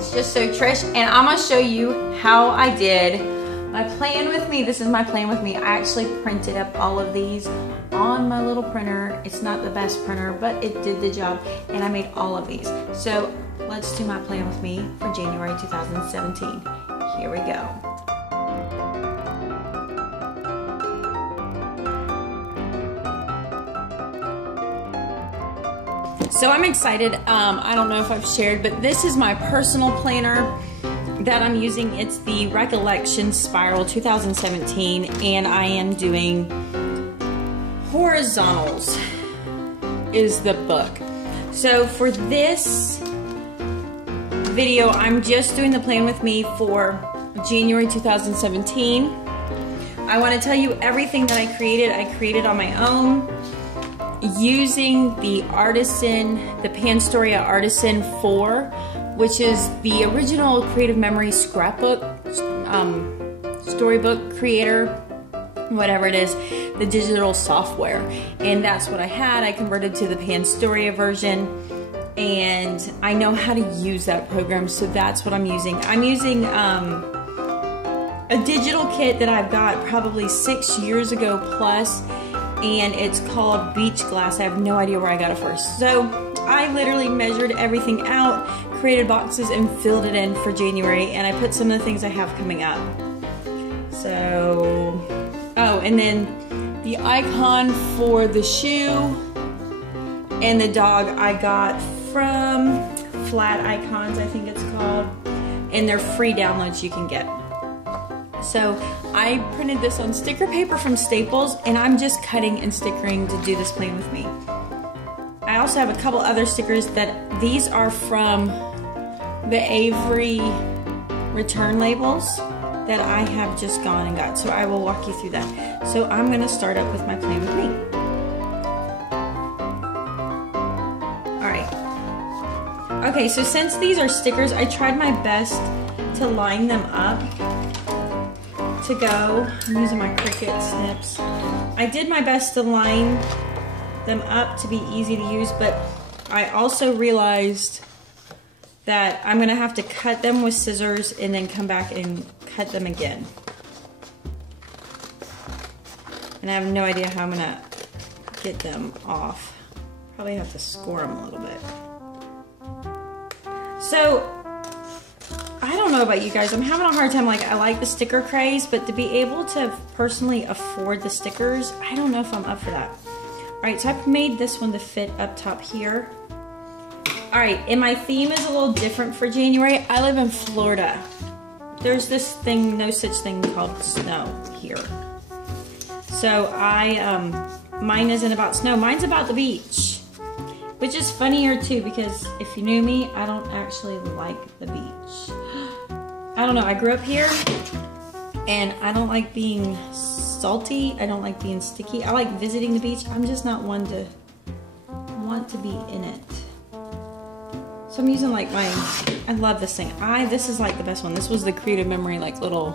It's just so Trish, and I'm gonna show you how I did my plan with me. This is my plan with me. I actually printed up all of these on my little printer. It's not the best printer, but it did the job, and I made all of these. So let's do my plan with me for January 2017. Here we go. So I'm excited. I don't know if I've shared, but this is my personal planner that I'm using. It's the Recollections Spiral 2017, and I am doing Horizontals is the book. So for this video, I'm just doing the plan with me for January 2017. I want to tell you everything that I created on my own using the Panstoria Artisan 4, which is the original Creative Memory scrapbook, storybook creator, whatever it is, the digital software. And that's what I had. I converted to the Panstoria version, and I know how to use that program, so that's what I'm using. I'm using a digital kit that I've got probably 6 years ago plus, and it's called Beach Glass. I have no idea where I got it first. So I literally measured everything out, created boxes, and filled it in for January, and I put some of the things I have coming up. So, oh, and then the icon for the shoe and the dog I got from Flat Icons, I think it's called, and they're free downloads you can get. So I printed this on sticker paper from Staples, and I'm just cutting and stickering to do this plan with me. I also have a couple other stickers that these are from the Avery return labels that I have just gone and got. So I will walk you through that. So I'm going to start up with my plan with me. Alright. Okay, so since these are stickers, I tried my best to line them up to go. I'm using my Cricut snips. I did my best to line them up to be easy to use, but I also realized that I'm gonna have to cut them with scissors and then come back and cut them again. And I have no idea how I'm gonna get them off. Probably have to score them a little bit. So I don't know about you guys, I'm having a hard time. Like, I like the sticker craze, but to be able to personally afford the stickers, I don't know if I'm up for that. Alright, so I've made this one to fit up top here. Alright, and my theme is a little different for January. I live in Florida. There's this thing, no such thing called snow here. So mine isn't about snow, mine's about the beach. Which is funnier too, because if you knew me, I don't actually like the beach. I don't know, I grew up here, and I don't like being salty, I don't like being sticky. I like visiting the beach, I'm just not one to want to be in it. So I'm using like I love this thing. This is like the best one. This was the Creative Memory like little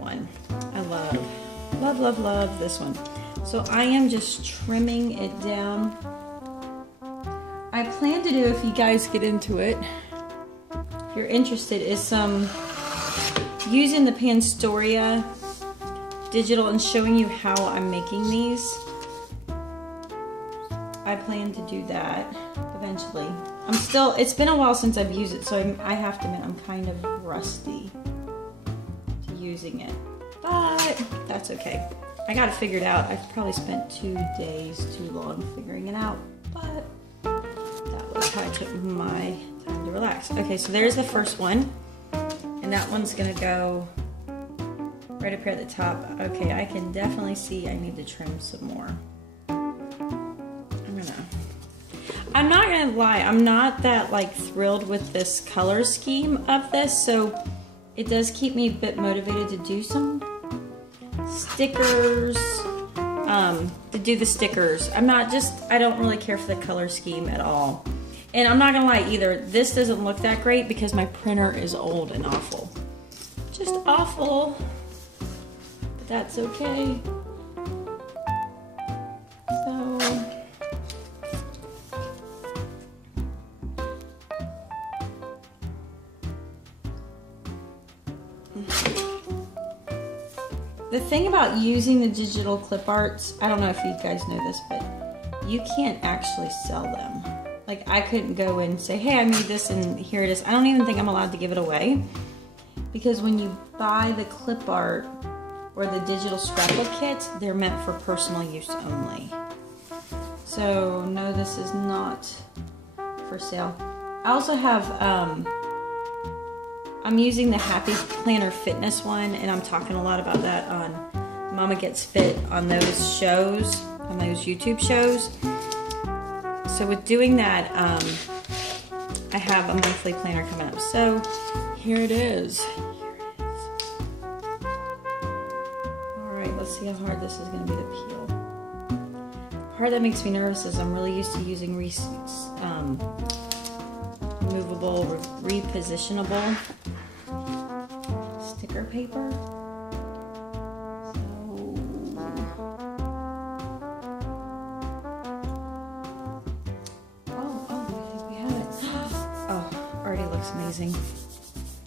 one. I love this one. So I am just trimming it down. I plan to do, if you guys get into it, if you're interested, is some using the Panstoria digital and showing you how I'm making these. I plan to do that eventually. It's been a while since I've used it, so I have to admit I'm kind of rusty to using it, but that's okay. I got it figured out. I've probably spent 2 days too long figuring it out, but that was how I took my time to relax. Okay, so there's the first one, and that one's gonna go right up here at the top. Okay, I can definitely see I need to trim some more. I'm not gonna lie, I'm not that like thrilled with this color scheme of this, so it does keep me a bit motivated to do some stickers, to do the stickers. I don't really care for the color scheme at all. And I'm not gonna lie either, this doesn't look that great because my printer is old and awful. Just awful, but that's okay. The thing about using the digital clip arts, I don't know if you guys know this, but you can't actually sell them. Like, I couldn't go and say, hey, I made this and here it is. I don't even think I'm allowed to give it away, because when you buy the clip art or the digital scrapbook kits, they're meant for personal use only. So no, this is not for sale. I also have, I'm using the Happy Planner Fitness one, and I'm talking a lot about that on Mama Gets Fit on those shows, on those YouTube shows. So with doing that, I have a monthly planner coming up. So here it is. All right, let's see how hard this is going to be to peel. The part that makes me nervous is I'm really used to using movable, repositionable sticker paper. Amazing.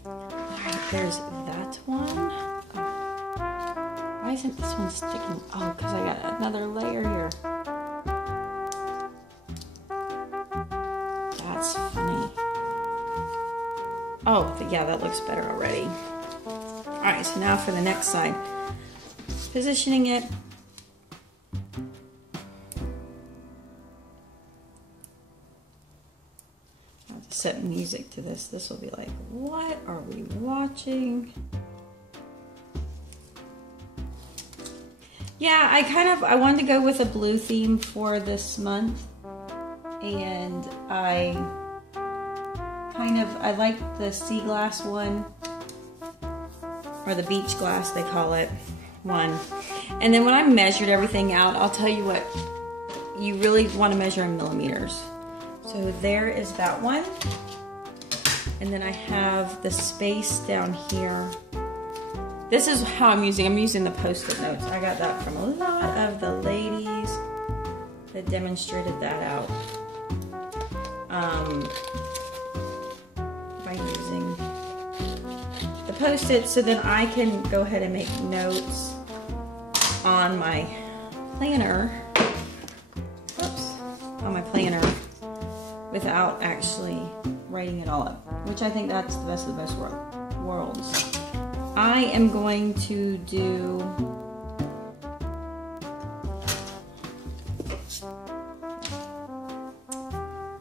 Alright, there's that one. Oh. Why isn't this one sticking? Oh, because I got another layer here. That's funny. Oh, yeah, that looks better already. Alright, so now for the next side. Positioning it. Set music to this. This will be like, what are we watching? Yeah, I wanted to go with a blue theme for this month, and I like the sea glass one, or the beach glass they call it, one. And then when I measured everything out, I'll tell you what, you really want to measure in millimeters. So there is that one. And then I have the space down here. This is how I'm using the Post-it notes. I got that from a lot of the ladies that demonstrated that out. By using the Post-it, so then I can go ahead and make notes on my planner. Oops, on my planner, without actually writing it all up, which I think that's the best of the best worlds. I am going to do,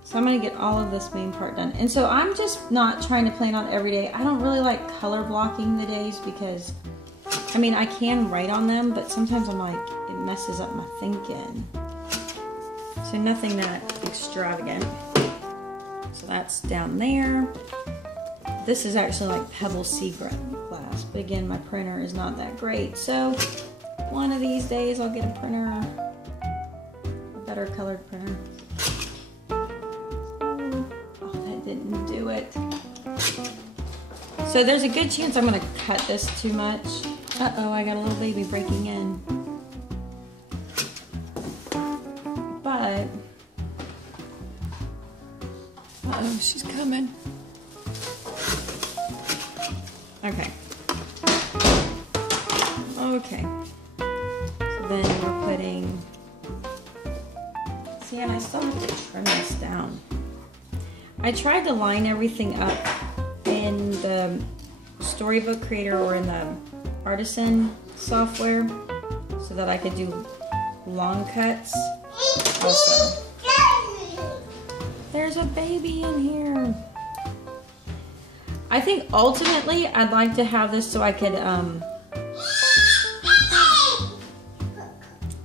so I'm going to get all of this main part done. And so I'm just not trying to plan on every day. I don't really like color blocking the days, because I mean, I can write on them, but sometimes I'm like, it messes up my thinking. So nothing that extravagant. So that's down there. This is actually like pebble sea glass, but again, my printer is not that great. So one of these days I'll get a printer, a better colored printer. Oh, that didn't do it. So there's a good chance I'm gonna cut this too much. Uh-oh, I got a little baby breaking in. But, uh-oh, she's coming. Okay. Okay. So then we're putting, see, and I still have to trim this down. I tried to line everything up in the Storybook Creator or in the Artisan software so that I could do long cuts also. There's a baby in here. I think ultimately I'd like to have this so I could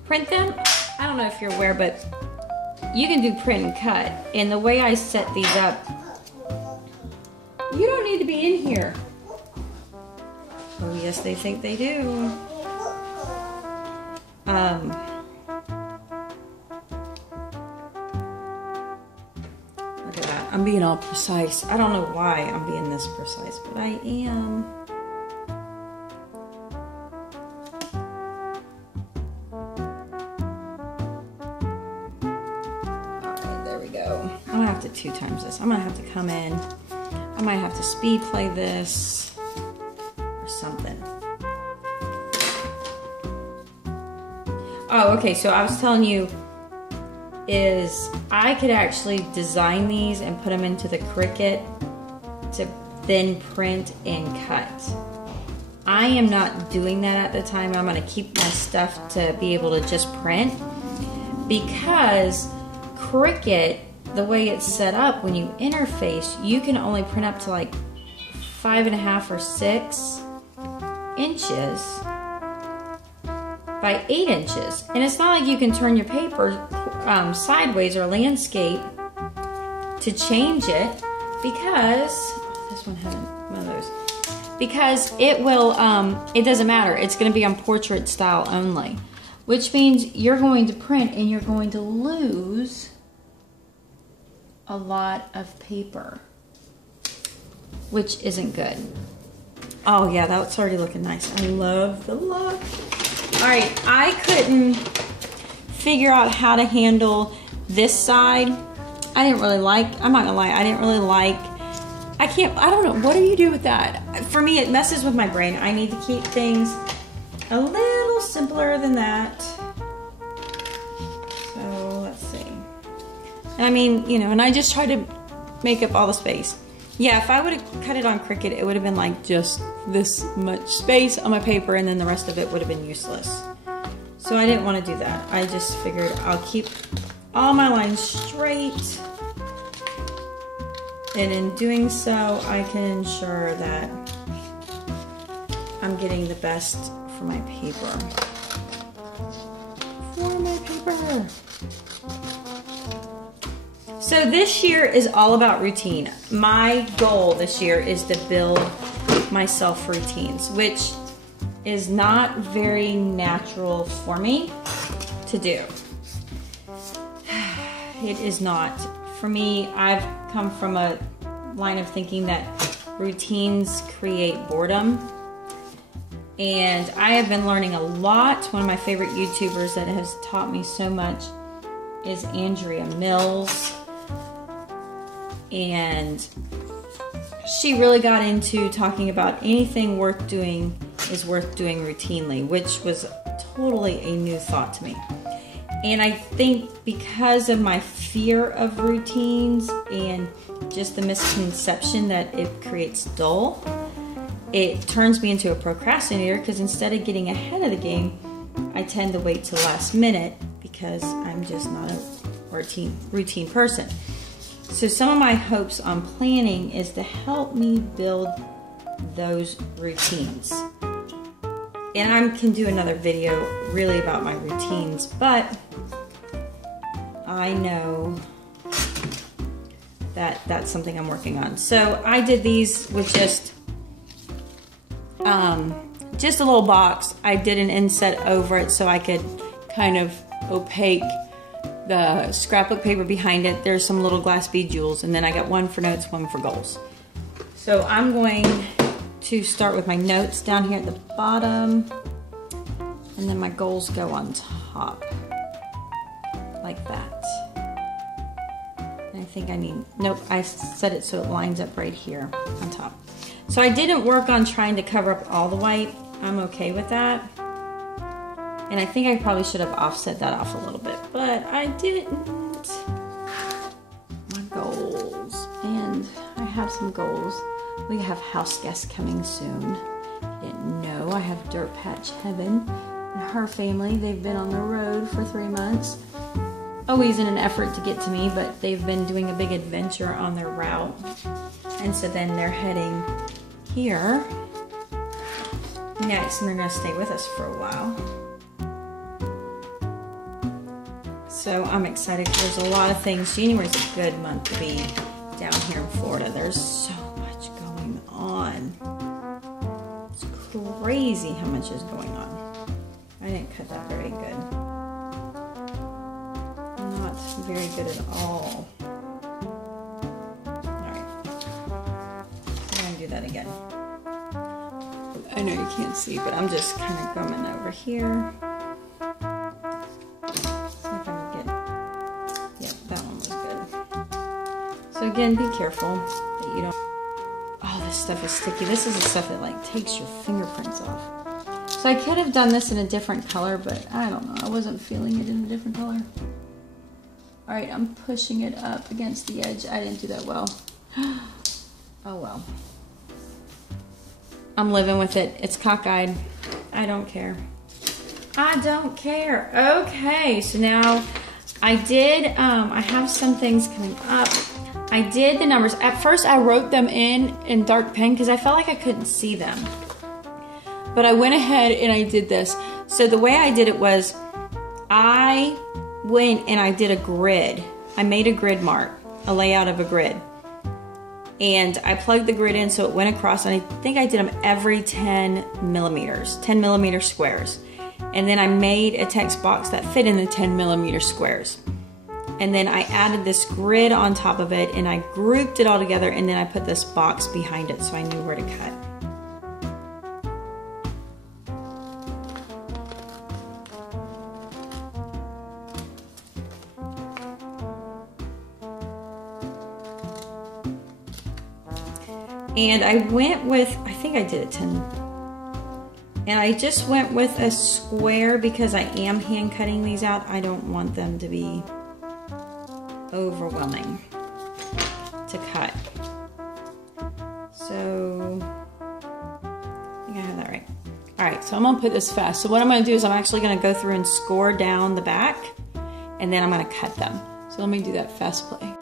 print them. I don't know if you're aware, but you can do print and cut. And the way I set these up, you don't need to be in here. Oh yes, they think they do. Look at that. I'm being all precise. I don't know why I'm being this precise, but I am. Alright, there we go. I'm gonna have to 2 times this. I'm gonna have to come in. I might have to speed play this or something. Oh, okay, so I was telling you is I could actually design these and put them into the Cricut to then print and cut. I am not doing that at the time. I'm gonna keep my stuff to be able to just print, because Cricut, the way it's set up, when you interface, you can only print up to like 5.5 or 6 inches by 8 inches. And it's not like you can turn your paper sideways or landscape to change it, because, oh, this one had one of those. Because it will, it doesn't matter. It's gonna be on portrait style only, which means you're going to print and you're going to lose a lot of paper, which isn't good. Oh yeah, that's already looking nice. I love the look. All right, I couldn't figure out how to handle this side. I didn't really like, I'm not gonna lie, I didn't really like, I don't know, what do you do with that? For me, it messes with my brain. I need to keep things a little simpler than that. So let's see. And I mean, you know, and I just try to make up all the space. Yeah, if I would have cut it on Cricut, it would have been like just this much space on my paper, and then the rest of it would have been useless. So I didn't want to do that. I just figured I'll keep all my lines straight. And in doing so, I can ensure that I'm getting the best for my paper. So this year is all about routine. My goal this year is to build myself routines, which is not very natural for me to do. It is not. For me, I've come from a line of thinking that routines create boredom. And I have been learning a lot. One of my favorite YouTubers that has taught me so much is Andrea Mills. And she really got into talking about anything worth doing is worth doing routinely, which was totally a new thought to me. And I think because of my fear of routines and just the misconception that it creates dull, it turns me into a procrastinator, because instead of getting ahead of the game, I tend to wait till the last minute because I'm just not a routine person. So some of my hopes on planning is to help me build those routines. And I can do another video really about my routines, but I know that that's something I'm working on. So I did these with just a little box. I did an inset over it so I could kind of opaque the scrapbook paper behind it. There's some little glass bead jewels, and then I got one for notes, one for goals. So I'm going to start with my notes down here at the bottom, and then my goals go on top, like that. And I think I need, nope, I set it so it lines up right here on top. So I didn't work on trying to cover up all the white. I'm okay with that. And I think I probably should have offset that off a little bit, but I didn't. My goals, and I have some goals. We have house guests coming soon. Didn't know I have Dirt Patch Heaven and her family. They've been on the road for 3 months. Always in an effort to get to me, but they've been doing a big adventure on their route. And so then they're heading here next, and they're gonna stay with us for a while. So I'm excited. There's a lot of things. January's a good month to be down here in Florida. There's so much going on. It's crazy how much is going on. I didn't cut that very good. Not very good at all. Alright. I'm going to do that again. I know you can't see, but I'm just kind of coming over here. So again, be careful that you don't, oh, this stuff is sticky. This is the stuff that like takes your fingerprints off. So I could have done this in a different color, but I don't know. I wasn't feeling it in a different color. All right, I'm pushing it up against the edge. I didn't do that well. Oh well. I'm living with it. It's cockeyed. I don't care. I don't care. Okay, so now I have some things coming up. I did the numbers. At first I wrote them in dark pen because I felt like I couldn't see them. But I went ahead and I did this. So the way I did it was I went and I did a grid. I made a grid mark, a layout of a grid. And I plugged the grid in so it went across, and I think I did them every 10 millimeters, 10 millimeter squares. And then I made a text box that fit in the 10 millimeter squares. And then I added this grid on top of it and I grouped it all together, and then I put this box behind it so I knew where to cut. And I went with, I think I did it 10. And I just went with a square because I am hand cutting these out. I don't want them to be overwhelming to cut. So, I think I have that right. All right, so I'm gonna put this fast. So what I'm gonna do is I'm actually gonna go through and score down the back, and then I'm gonna cut them. So let me do that fast play.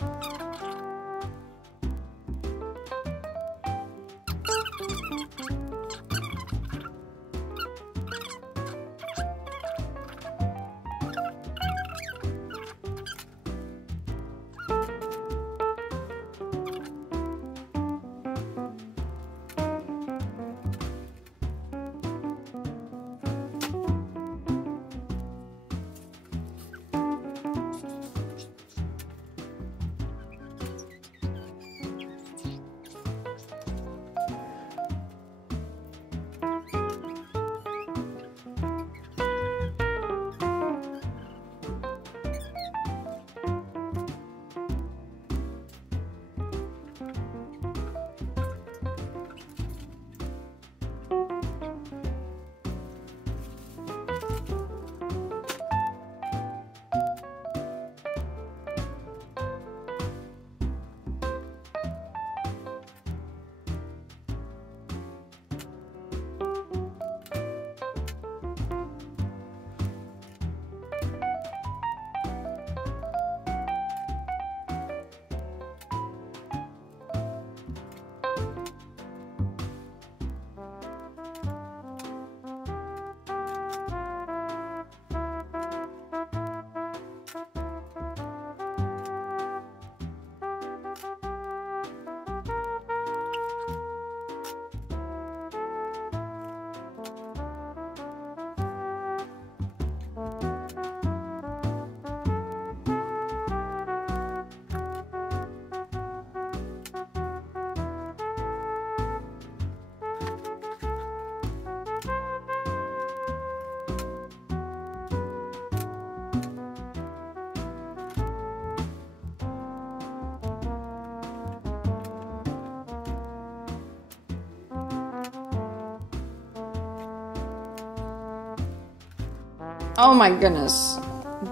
Oh my goodness.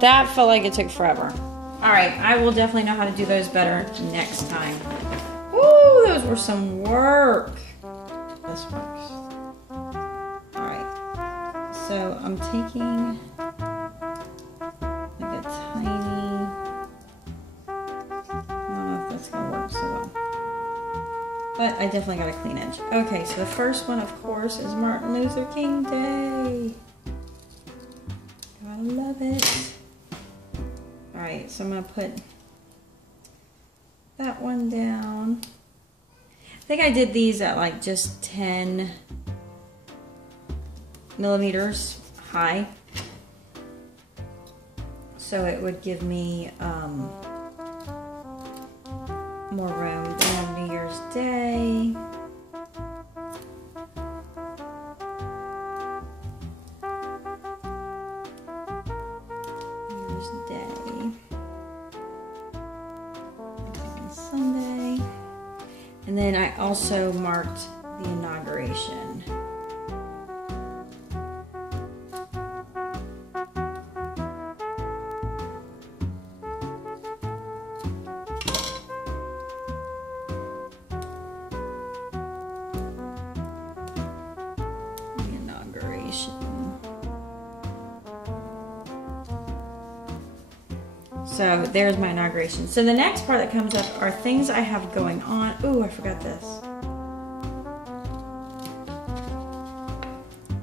That felt like it took forever. All right, I will definitely know how to do those better next time. Woo, those were some work. This works. All right, so I'm taking like a tiny, I don't know if that's gonna work so well, but I definitely got a clean edge. Okay, so the first one, of course, is Martin Luther King Day. I love it. All right, so I'm gonna put that one down. I think I did these at like just 10 millimeters high. So it would give me more room. Then on New Year's Day. Sunday. And then I also marked the inauguration. So there's my inauguration. So the next part that comes up are things I have going on. Ooh, I forgot this.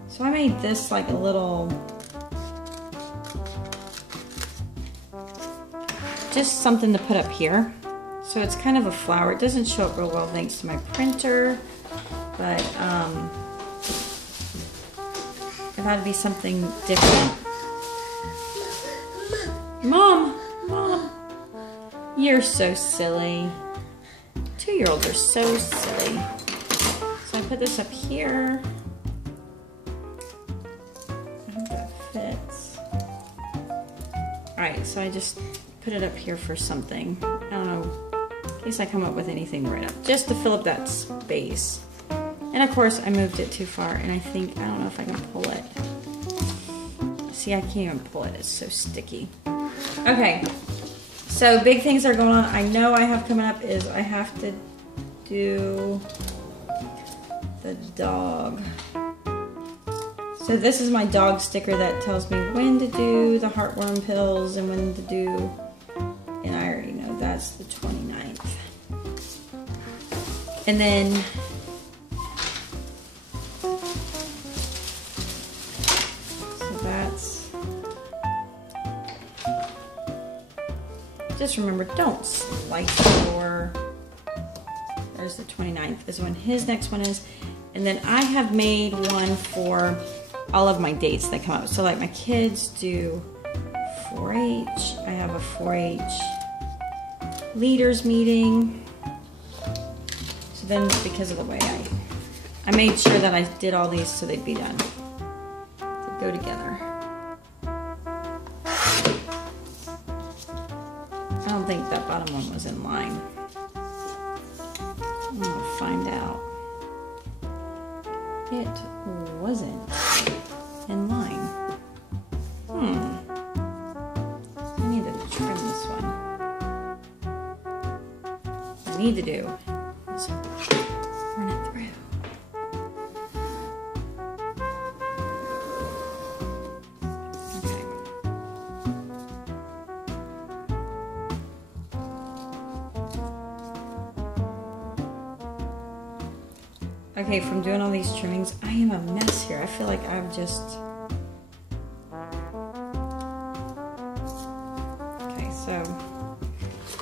So I made this like a little, just something to put up here. So it's kind of a flower. It doesn't show up real well thanks to my printer, but it had to be something different. Mom, you're so silly. 2-year-olds are so silly. So I put this up here. I hope that fits. Alright, so I just put it up here for something. I don't know, in case I come up with anything to write up. Just to fill up that space. And of course I moved it too far and I don't know if I can pull it. See, I can't even pull it, it's so sticky. Okay, so big things are going on. I know I have coming up is I have to do the dog. So this is my dog sticker that tells me when to do the heartworm pills and when to do, and I already know that's the 29th. And then just remember, don't slice your, there's the 29th is when his next one is. And then I have made one for all of my dates that come up. So like my kids do 4-H. I have a 4-H leaders meeting. So then because of the way I made sure that I did all these so they'd be done. To go together. I don't think that bottom one was in line. I'm gonna find out. It wasn't in line. I need to trim this one. What I need to do is run it through. Okay, from doing all these trimmings, I am a mess here. I feel like I'm just... Okay, so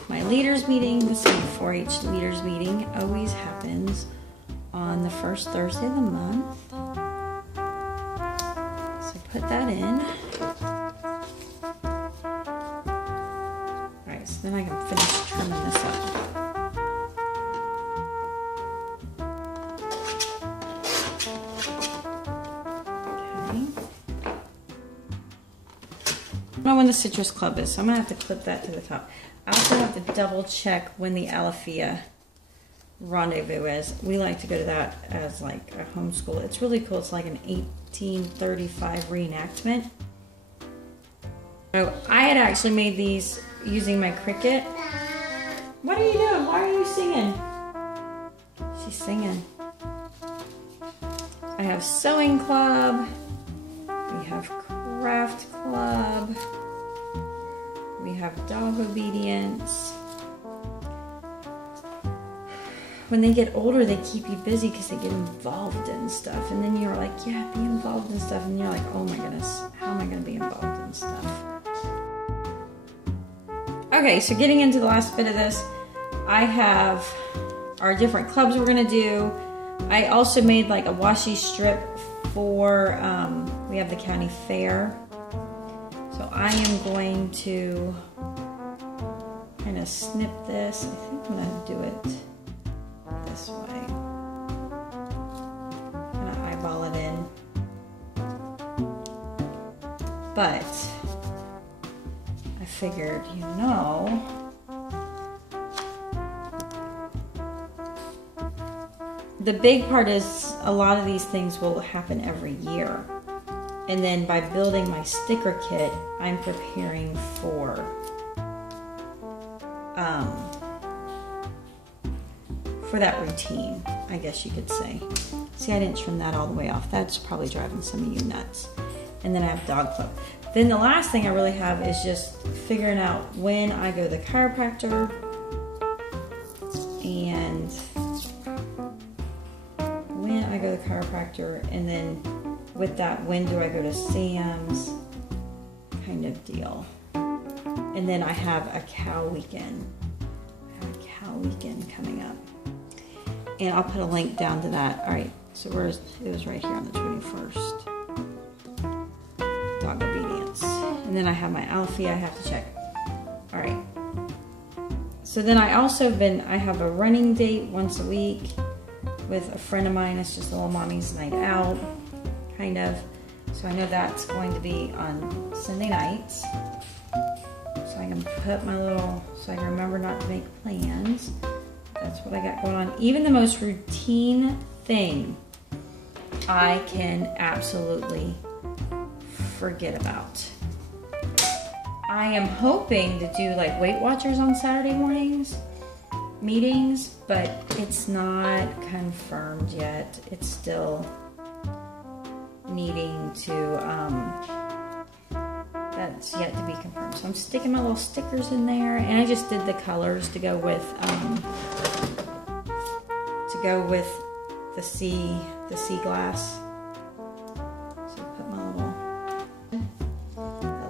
my leaders meeting, this is my 4-H leaders meeting, always happens on the first Thursday of the month. So put that in. Alright, so then I can finish trimming this up. I don't know when the Citrus Club is, so I'm going to have to clip that to the top. I also have to double check when the Alafia Rendezvous is. We like to go to that as like a homeschool. It's really cool. It's like an 1835 reenactment. So I had actually made these using my Cricut. What are you doing? Why are you singing? She's singing. I have Sewing Club. We have Craft Club. We have Dog Obedience. When they get older, they keep you busy because they get involved in stuff. And then you're like, yeah, be involved in stuff. And you're like, oh my goodness, how am I going to be involved in stuff? Okay, so getting into the last bit of this, I have our different clubs we're going to do. I also made like a washi strip for, we have the county fair. So I am going to kind of snip this. I think I'm going to do it this way. Kind of eyeball it in. But I figured, you know, the big part is a lot of these things will happen every year. And then by building my sticker kit, I'm preparing for that routine, I guess you could say. See, I didn't trim that all the way off. That's probably driving some of you nuts. and then I have dog club. Then the last thing I really have is just figuring out when I go to the chiropractor and when I go to the chiropractor, and then with that, when do I go to Sam's kind of deal. And then I have a cow weekend. I have a cow weekend coming up. And I'll put a link down to that. All right, so it was right here on the 21st. Dog obedience. And then I have my Alfie I have to check. All right. So then I have a running date once a week with a friend of mine. It's just a little mommy's night out, kind of. So I know that's going to be on Sunday nights. So I can put my little, so I can remember not to make plans. That's what I got going on. Even the most routine thing, I can absolutely forget about. I am hoping to do like Weight Watchers on Saturday mornings, meetings, but it's not confirmed yet. It's still needing to, that's yet to be confirmed. So I'm sticking my little stickers in there, and I just did the colors to go with the sea glass. So put my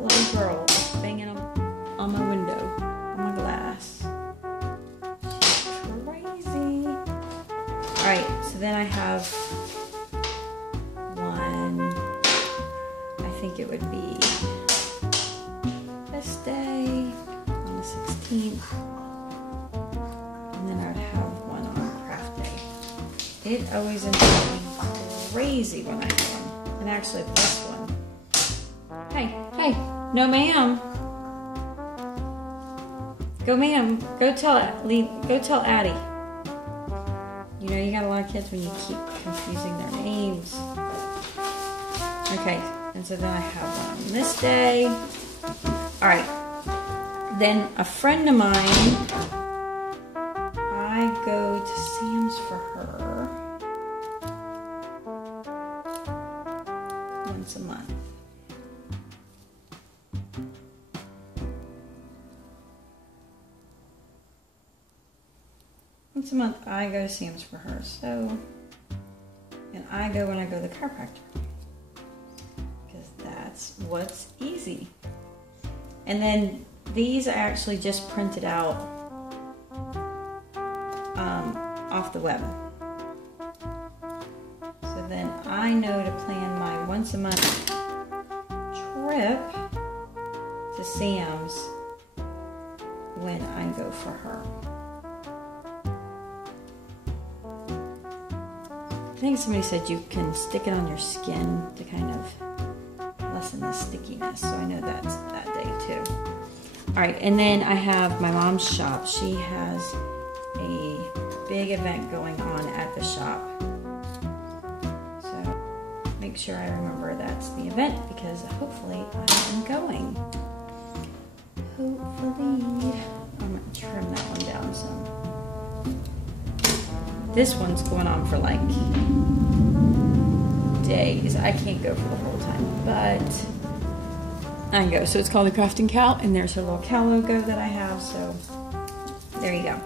little girl banging on my window, on my glass. She's crazy. All right, so then I have one. I think it would be this day on the 16th, and then I would have one on craft day. It always ends up being crazy when I have one, and actually this one. Hey, no ma'am. Go ma'am, go tell Addie. You know you got a lot of kids when you keep confusing their names. Okay, and so then I have one on this day. All right, then a friend of mine, I go to Sam's for her once a month. Once a month I go to Sam's for her, so, and I go when I go to the chiropractor, because that's what's easy. And then these I actually just printed out off the web. So then I know to plan my once a month trip to Sam's when I go for her. I think somebody said you can stick it on your skin to kind of lessen the stickiness, so I know that's that day too. All right, and then I have my mom's shop. She has a big event going on at the shop, so make sure I remember that's the event, because hopefully I am going. Hopefully. I'm gonna trim that one down some. This one's going on for like days. I can't go for the whole time, but I can go. So it's called the Crafting Cow, and there's her little cow logo that I have. So there you go.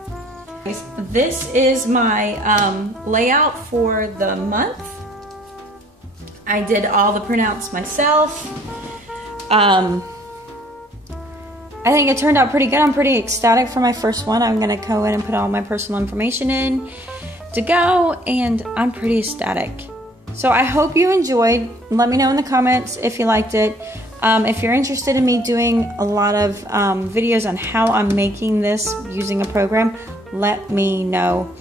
This is my layout for the month. I did all the printouts myself. I think it turned out pretty good. I'm pretty ecstatic for my first one. I'm gonna go in and put all my personal information in to go, and I'm pretty ecstatic. So I hope you enjoyed. Let me know in the comments if you liked it. If you're interested in me doing a lot of videos on how I'm making this using a program, let me know,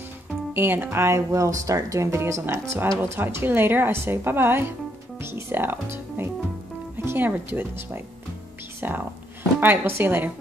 and I will start doing videos on that. So I will talk to you later. I say bye-bye. Peace out. Wait, I can't ever do it this way. Peace out. All right, we'll see you later.